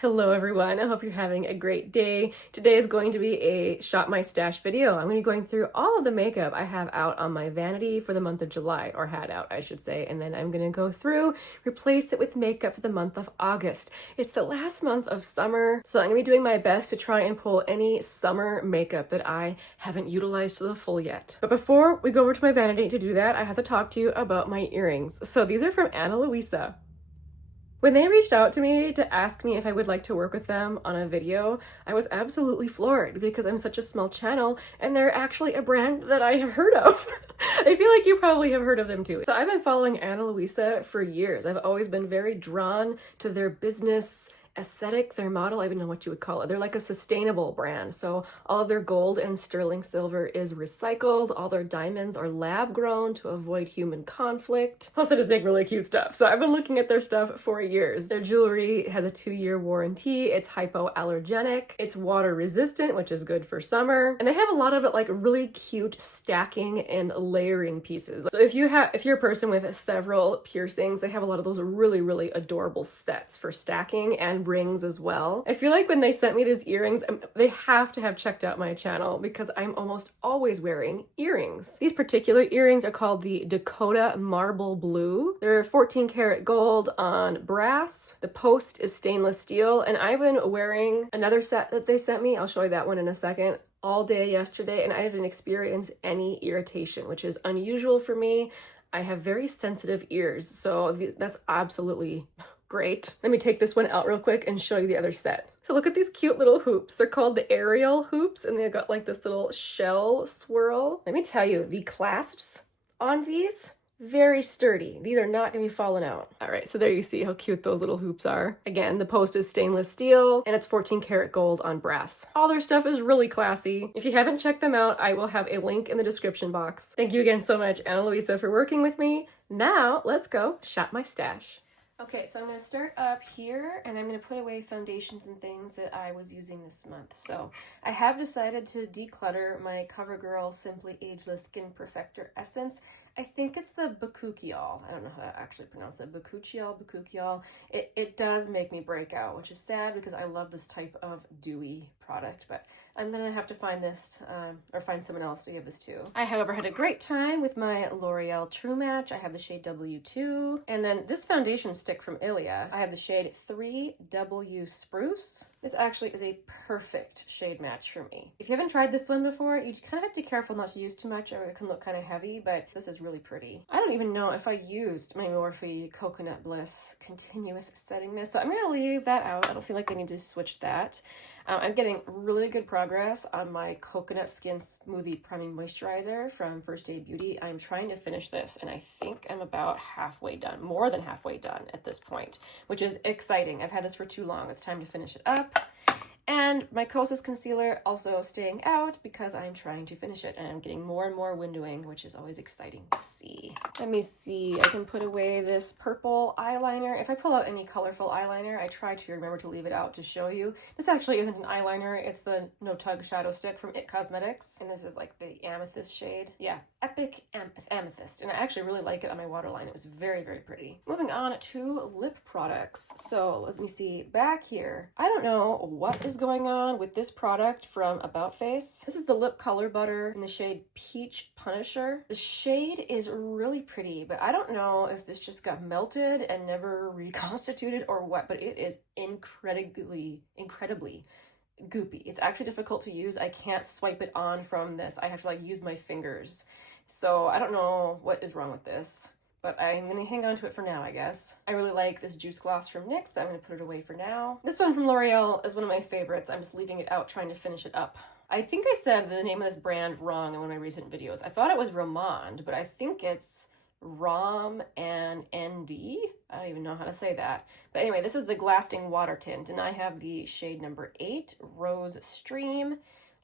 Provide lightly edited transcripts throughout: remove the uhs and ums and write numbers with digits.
Hello everyone, I hope you're having a great day. Today is going to be a Shop My Stash video. I'm going to be going through all of the makeup I have out on my vanity for the month of July, or had out I should say, and then I'm going to go through, replace it with makeup for the month of August. It's the last month of summer, so I'm going to be doing my best to try and pull any summer makeup that I haven't utilized to the full yet. But before we go over to my vanity to do that, I have to talk to you about my earrings. So these are from Ana Luisa. When they reached out to me to ask me if I would like to work with them on a video, I was absolutely floored because I'm such a small channel and they're actually a brand that I have heard of. I feel like you probably have heard of them too. So I've been following Ana Luisa for years. I've always been very drawn to their business aesthetic, their model. I don't know what you would call it. They're like a sustainable brand. So all of their gold and sterling silver is recycled. All their diamonds are lab grown to avoid human conflict. Plus they just make really cute stuff. So I've been looking at their stuff for years. Their jewelry has a 2-year warranty. It's hypoallergenic. It's water resistant, which is good for summer. And they have a lot of like really cute stacking and layering pieces. So if you're a person with several piercings, they have a lot of those really adorable sets for stacking and rings as well. I feel like when they sent me these earrings, they have to have checked out my channel because I'm almost always wearing earrings. These particular earrings are called the Dakota Marble Blue. They're 14 karat gold on brass. The post is stainless steel, and I've been wearing another set that they sent me. I'll show you that one in a second. All day yesterday, and I didn't experience any irritation, which is unusual for me. I have very sensitive ears, so that's absolutely great. Let me take this one out real quick and show you the other set. So look at these cute little hoops. They're called the aerial hoops, and they've got like this little shell swirl. Let me tell you, the clasps on these, very sturdy. These are not gonna be falling out. All right, so there you see how cute those little hoops are. Again, the post is stainless steel and it's 14 karat gold on brass. All their stuff is really classy. If you haven't checked them out, I will have a link in the description box. Thank you again so much, Ana Luisa, for working with me. Now let's go shop my stash. Okay, so I'm going to start up here and I'm going to put away foundations and things that I was using this month. So I have decided to declutter my CoverGirl Simply Ageless Skin Perfector Essence. I think it's the Bakuchiol. I don't know how to actually pronounce that. Bakuchiol. It does make me break out, which is sad because I love this type of dewy product, but I'm gonna have to find this or find someone else to give this to. I, however, had a great time with my L'Oreal True Match. I have the shade W2, and then this foundation stick from e.l.f. I have the shade 3W Spruce. This actually is a perfect shade match for me. If you haven't tried this one before, you kind of have to be careful not to use too much or it can look kind of heavy, but this is really pretty. I don't even know if I used my Morphe Coconut Bliss Continuous Setting Mist, so I'm gonna leave that out. I don't feel like I need to switch that. I'm getting really good progress on my Coconut Skin Smoothie Priming Moisturizer from First Aid Beauty. I'm trying to finish this, and I think I'm about halfway done, more than halfway done at this point, which is exciting. I've had this for too long. It's time to finish it up. And my Kosas concealer also staying out because I'm trying to finish it and I'm getting more and more windowing, which is always exciting to see. Let me see, I can put away this purple eyeliner. If I pull out any colorful eyeliner, I try to remember to leave it out to show you. This actually isn't an eyeliner, it's the No Tug Shadow Stick from IT Cosmetics. And this is like the amethyst shade. Yeah, Epic Amethyst. And I actually really like it on my waterline. It was very pretty. Moving on to lip products. So let me see, back here, I don't know what is going on with this product from About Face. This is the lip color butter in the shade Peach Punisher. The shade is really pretty, but I don't know if this just got melted and never reconstituted or what, but it is incredibly goopy. It's actually difficult to use. I can't swipe it on from this. I have to like use my fingers. So I don't know what is wrong with this, but I'm gonna hang on to it for now, I guess. I really like this juice gloss from NYX, but I'm gonna put it away for now. This one from L'Oreal is one of my favorites. I'm just leaving it out, trying to finish it up. I think I said the name of this brand wrong in one of my recent videos. I thought it was Romand, but I think it's Rom and ND. I don't even know how to say that. But anyway, this is the Glassing Water Tint, and I have the shade number 8, Rose Stream.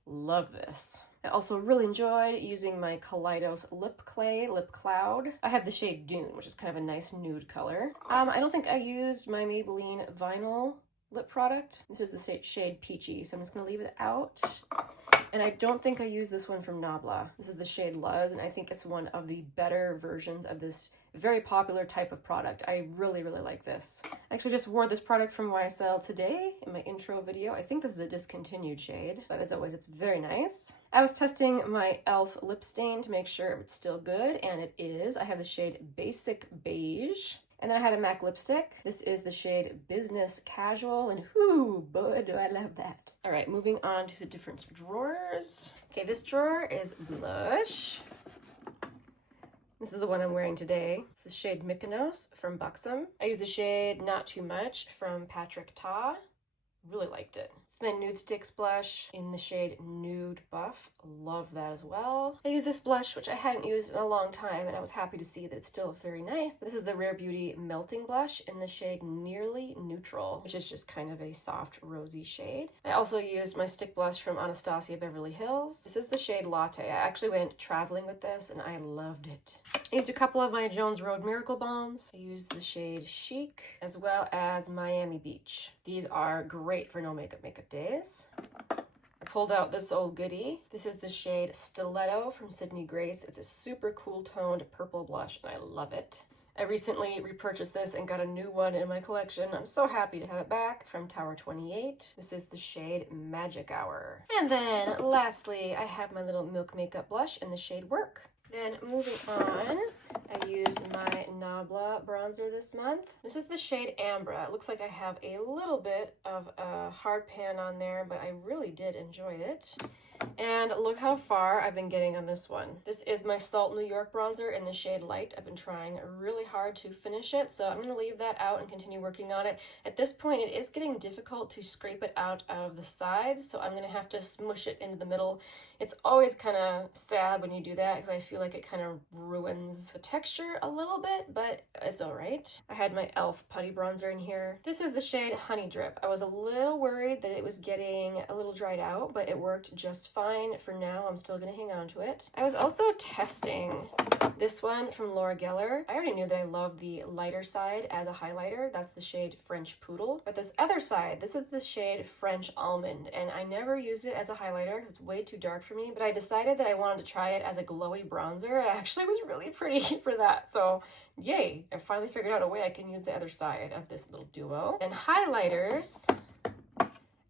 Love this. I also really enjoyed using my Kaleidos Lip Clay Lip Cloud. I have the shade Dune, which is kind of a nice nude color. I don't think I used my Maybelline Vinyl lip product. This is the shade Peachy, so I'm just gonna leave it out. And I don't think I use this one from Nabla. This is the shade Luz, and I think it's one of the better versions of this very popular type of product. I really, really like this. I actually just wore this product from YSL today in my intro video. I think this is a discontinued shade, but as always, it's very nice. I was testing my e.l.f. lip stain to make sure it's still good, and it is. I have the shade Basic Beige. And then I had a MAC lipstick. This is the shade Business Casual, and whoo, boy, do I love that. All right, moving on to the different drawers. Okay, this drawer is blush. This is the one I'm wearing today. It's the shade Mykonos from Buxom. I use the shade Not Too Much from Patrick Ta. Really liked it. It's my Nudestix blush in the shade Nude Buff. Love that as well. I use this blush, which I hadn't used in a long time, and I was happy to see that it's still very nice. This is the Rare Beauty Melting Blush in the shade Nearly Neutral, which is just kind of a soft, rosy shade. I also used my stick blush from Anastasia Beverly Hills. This is the shade Latte. I actually went traveling with this, and I loved it. I used a couple of my Jones Road Miracle Balms. I used the shade Chic, as well as Miami Beach. These are great for no makeup days. I pulled out this old goodie. This is the shade Stiletto from Sydney Grace. It's a super cool toned purple blush, and I love it. I recently repurchased this and got a new one in my collection. I'm so happy to have it back, from Tower 28. This is the shade Magic Hour. And then lastly, I have my little Milk Makeup blush in the shade Work. Then moving on, I used my Nabla bronzer this month. This is the shade Ambra. It looks like I have a little bit of a hard pan on there, but I really did enjoy it. And look how far I've been getting on this one. This is my Salt New York bronzer in the shade Light. I've been trying really hard to finish it, so I'm going to leave that out and continue working on it. At this point, it is getting difficult to scrape it out of the sides, so I'm going to have to smush it into the middle. It's always kind of sad when you do that because I feel like it kind of ruins the texture a little bit, but it's all right. I had my e.l.f. putty bronzer in here. This is the shade Honey Drip. I was a little worried that it was getting a little dried out, but it worked just fine for now. I'm still going to hang on to it. I was also testing this one from L'Oreal. I already knew that I loved the lighter side as a highlighter. That's the shade French Poodle. But this other side, this is the shade French Almond, and I never used it as a highlighter because it's way too dark for me, but I decided that I wanted to try it as a glowy bronzer. It actually was really pretty for that, so yay! I finally figured out a way I can use the other side of this little duo. And highlighters,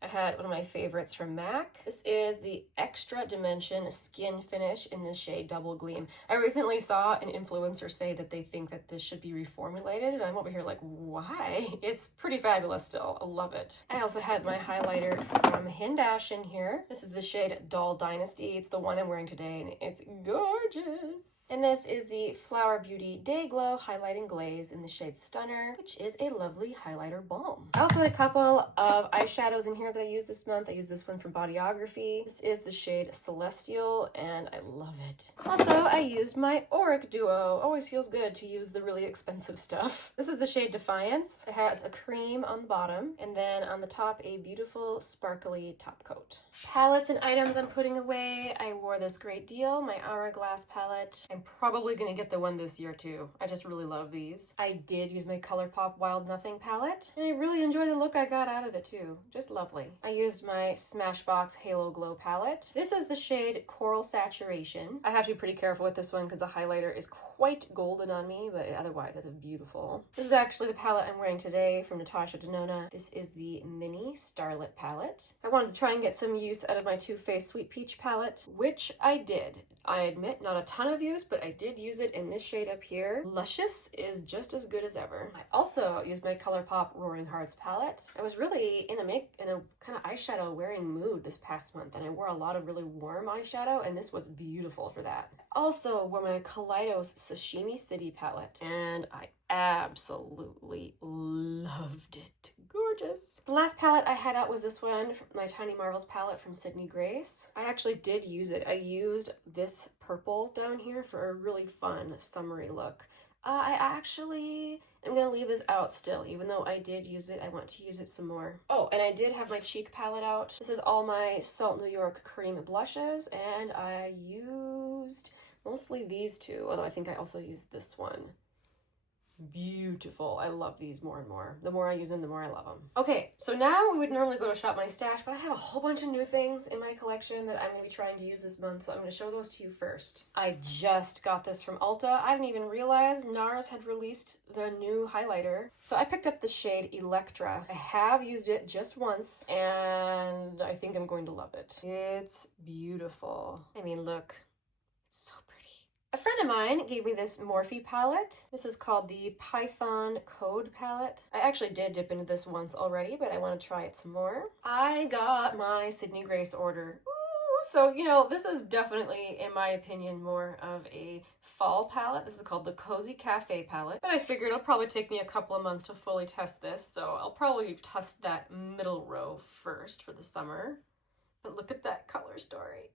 I had one of my favorites from MAC. This is the Extra Dimension Skinfinish in the shade Double Gleam. I recently saw an influencer say that they think that this should be reformulated, and I'm over here like, why? It's pretty fabulous still. I love it. I also had my highlighter from Hindash in here. This is the shade Doll Dynasty. It's the one I'm wearing today, and it's gorgeous. And this is the Flower Beauty Day Glow Highlighting Glaze in the shade Stunner, which is a lovely highlighter balm. I also had a couple of eyeshadows in here that I used this month. I used this one from Bodyography. This is the shade Celestial, and I love it. Also, I used my Auric Duo. Always feels good to use the really expensive stuff. This is the shade Defiance. It has a cream on the bottom, and then on the top, a beautiful sparkly top coat. Palettes and items I'm putting away. I wore this Great Deal, my Hourglass palette. I'm probably gonna get the one this year too. I just really love these. I did use my ColourPop Wild Nothing palette, and I really enjoy the look I got out of it too. Just lovely. I used my Smashbox Halo Glow palette. This is the shade Coral Saturation. I have to be pretty careful with this one because the highlighter is quite golden on me, but otherwise it's beautiful. This is actually the palette I'm wearing today from Natasha Denona. This is the Mini Starlit palette. I wanted to try and get some use out of my Too Faced Sweet Peach palette, which I did. I admit, not a ton of use, but I did use it in this shade up here. Luscious is just as good as ever. I also used my ColourPop Roaring Hearts palette. I was really in a kind of eyeshadow wearing mood this past month, and I wore a lot of really warm eyeshadow, and this was beautiful for that. I also wore my Kaleidos Sashimi City palette, and I absolutely loved it. Gorgeous. The last palette I had out was this one, my Tiny Marvels palette from Sydney Grace. I actually did use it. I used this purple down here for a really fun summery look. I actually am going to leave this out still. Even though I did use it, I want to use it some more. Oh, and I did have my cheek palette out. This is all my Salt New York cream blushes, and I used mostly these two, although I think I also used this one. Beautiful. I love these more and more. The more I use them, the more I love them. Okay, so now we would normally go to Shop My Stash, but I have a whole bunch of new things in my collection that I'm going to be trying to use this month, so I'm going to show those to you first. I just got this from Ulta. I didn't even realize NARS had released the new highlighter. So I picked up the shade Electra. I have used it just once, and I think I'm going to love it. It's beautiful. I mean, look. So a friend of mine gave me this Morphe palette. This is called the Python Code palette. I actually did dip into this once already, but I want to try it some more. I got my Sydney Grace order. Ooh, so, you know, this is definitely, in my opinion, more of a fall palette. This is called the Cozy Cafe palette, but I figured it'll probably take me a couple of months to fully test this, so I'll probably test that middle row first for the summer. But look at that color story.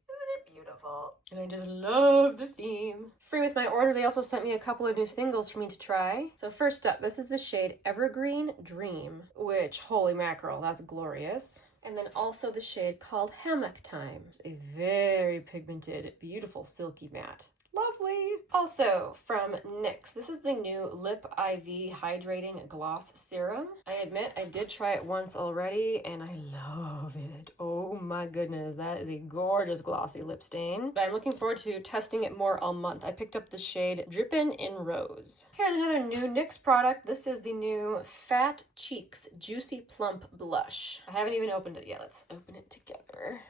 Beautiful. And I just love the theme. Free with my order, they also sent me a couple of new singles for me to try. So first up, this is the shade Evergreen Dream, which, holy mackerel, that's glorious. And then also the shade called Hammock Time. It's a very pigmented, beautiful silky matte. Lovely. Also from NYX, this is the new Lip IV Hydrating Gloss Serum. I admit I did try it once already and I love it. Oh my goodness, that is a gorgeous glossy lip stain. But I'm looking forward to testing it more all month. I picked up the shade Drippin' in Rose. Here's another new NYX product. This is the new Fat Cheeks Juicy Plump Blush. I haven't even opened it yet. Let's open it together.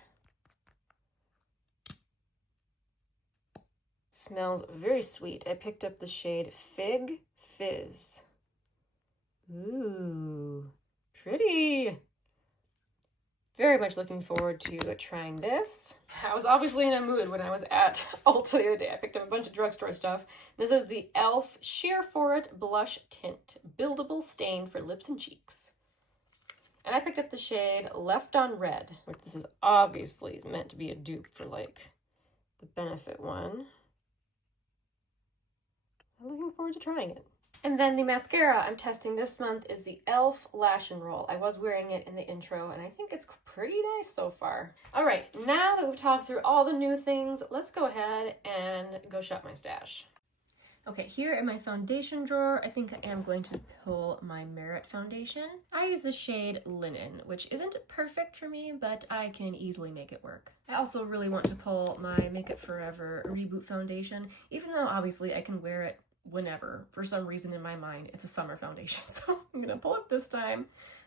Smells very sweet. I picked up the shade Fig Fizz. Ooh, pretty. Very much looking forward to trying this. I was obviously in a mood when I was at Ulta the other day. I picked up a bunch of drugstore stuff. This is the e.l.f. Sheer For It Blush Tint. Buildable stain for lips and cheeks. And I picked up the shade Left on Red, which this is obviously meant to be a dupe for like the Benefit one. I'm looking forward to trying it. And then the mascara I'm testing this month is the e.l.f. Lash and Roll. I was wearing it in the intro and I think it's pretty nice so far. All right, now that we've talked through all the new things, let's go ahead and go shop my stash. Okay, here in my foundation drawer, I think I am going to pull my Merit foundation. I use the shade Linen, which isn't perfect for me, but I can easily make it work. I also really want to pull my Makeup Forever Reboot foundation, even though obviously I can wear it whenever. For some reason in my mind, it's a summer foundation, so I'm gonna pull it this time.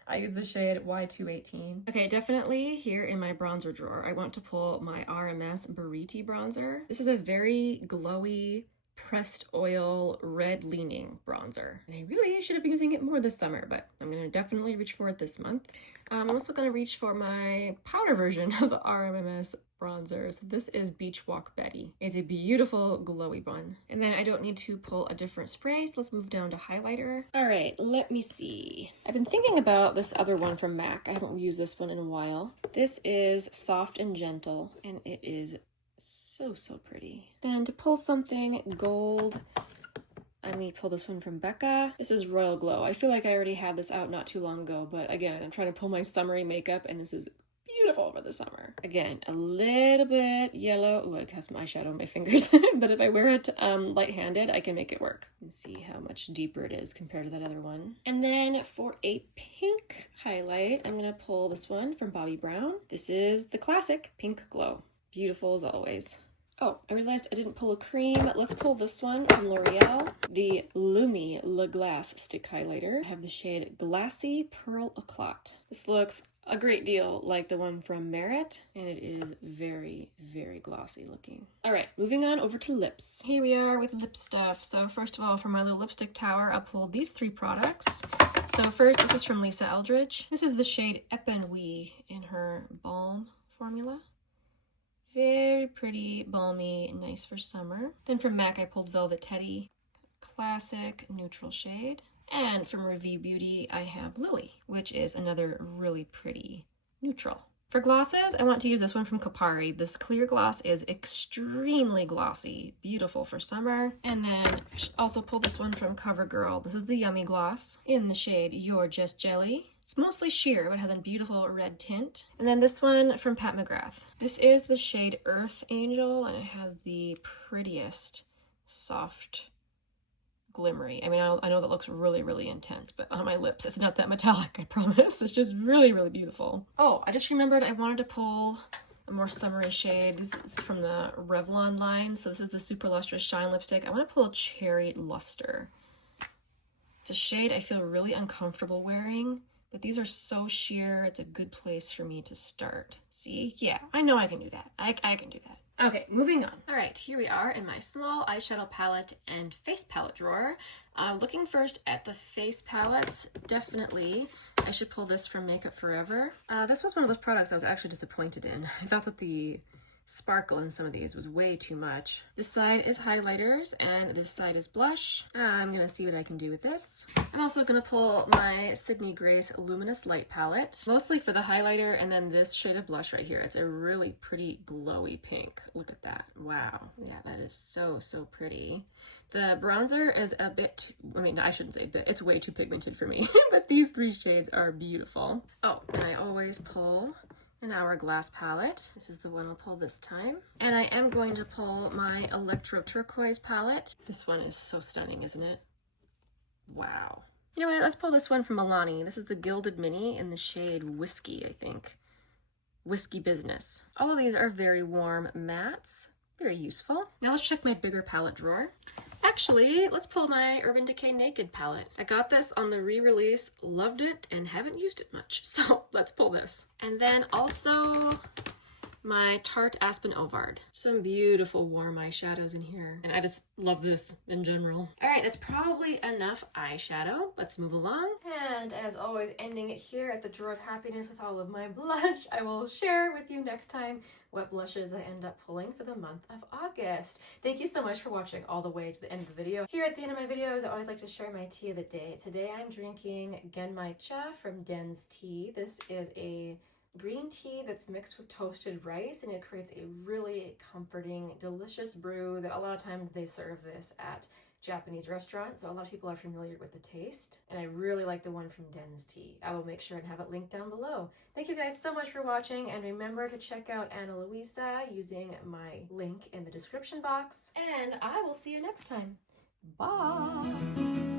I use the shade Y218. Okay, definitely here in my bronzer drawer, I want to pull my RMS Buriti bronzer. This is a very glowy, pressed oil, red leaning bronzer. And I really should have been using it more this summer, but I'm gonna definitely reach for it this month. I'm also gonna reach for my powder version of RMS bronzer. So this is Beachwalk Betty. It's a beautiful glowy one. And then I don't need to pull a different spray, so let's move down to highlighter. All right, let me see. I've been thinking about this other one from MAC. I haven't used this one in a while. This is Soft and Gentle, and it is so pretty. Then to pull something gold, I'm going to pull this one from Becca. This is Royal Glow. I feel like I already had this out not too long ago, but again, I'm trying to pull my summery makeup, and this is beautiful for the summer. Again, a little bit yellow. Oh, I have some eyeshadow on my fingers, but if I wear it light-handed, I can make it work. Let's see how much deeper it is compared to that other one. And then for a pink highlight, I'm going to pull this one from Bobbi Brown. This is the classic Pink Glow. Beautiful as always. Oh, I realized I didn't pull a cream. Let's pull this one from L'Oreal, the Lumi Le Glace Stick Highlighter. I have the shade Glassy Pearl Eclat. This looks a great deal like the one from Merit, and it is very glossy looking. All right, moving on over to lips. Here we are with lip stuff. So first of all, for my little lipstick tower, I pulled these 3 products. So first, this is from Lisa Eldridge. This is the shade Epinouille in her Balm formula. Very pretty, balmy, nice for summer. Then from MAC, I pulled Velvet Teddy, classic neutral shade. And from Review Beauty, I have Lily, which is another really pretty neutral. For glosses, I want to use this one from Kopari. This clear gloss is extremely glossy, beautiful for summer. And then also pulled this one from CoverGirl. This is the Yummy Gloss in the shade You're Just Jelly. It's mostly sheer, but it has a beautiful red tint. And then this one from Pat McGrath. This is the shade Earth Angel, and it has the prettiest soft glimmery. I mean, I know that looks really, really intense, but on my lips, it's not that metallic, I promise. It's just really, really beautiful. Oh, I just remembered I wanted to pull a more summery shade. This is from the Revlon line. So this is the Super Lustrous Shine Lipstick. I want to pull Cherry Luster. It's a shade I feel really uncomfortable wearing, but these are so sheer. It's a good place for me to start. See? Yeah, I know I can do that. I can do that. Okay, moving on. All right, here we are in my small eyeshadow palette and face palette drawer. Looking first at the face palettes, definitely I should pull this from Makeup Forever. This was one of those products I was actually disappointed in. I thought that the sparkle in some of these was way too much. This side is highlighters and this side is blush. I'm gonna see what I can do with this. I'm also gonna pull my Sydney Grace Luminous Light Palette, mostly for the highlighter, and then this shade of blush right here. It's a really pretty glowy pink. Look at that. Wow. Yeah, that is so, so pretty. The bronzer is a bit, I mean, I shouldn't say a bit, it's way too pigmented for me, but these three shades are beautiful. Oh, and I always pull an Hourglass palette. This is the one I'll pull this time. And I am going to pull my Electra Turquoise palette. This one is so stunning, isn't it? Wow. You know what, let's pull this one from Milani. This is the Gilded Mini in the shade Whiskey, I think. Whiskey Business. All of these are very warm mattes. Very useful. Now let's check my bigger palette drawer. Actually, let's pull my Urban Decay Naked palette. I got this on the re-release, loved it, and haven't used it much. So let's pull this. And then also my Tarte Aspen Ovard. Some beautiful warm eyeshadows in here. And I just love this in general. All right, that's probably enough eyeshadow. Let's move along. And as always, ending it here at the Drawer of Happiness with all of my blush. I will share with you next time what blushes I end up pulling for the month of August. Thank you so much for watching all the way to the end of the video. Here at the end of my videos, I always like to share my tea of the day. Today I'm drinking Genmai Cha from Den's Tea. This is a green tea that's mixed with toasted rice, and it creates a really comforting, delicious brew that a lot of times they serve this at Japanese restaurants, so a lot of people are familiar with the taste, and I really like the one from Den's Tea. I will make sure and have it linked down below. Thank you guys so much for watching, and remember to check out Ana Luisa using my link in the description box, and I will see you next time. Bye!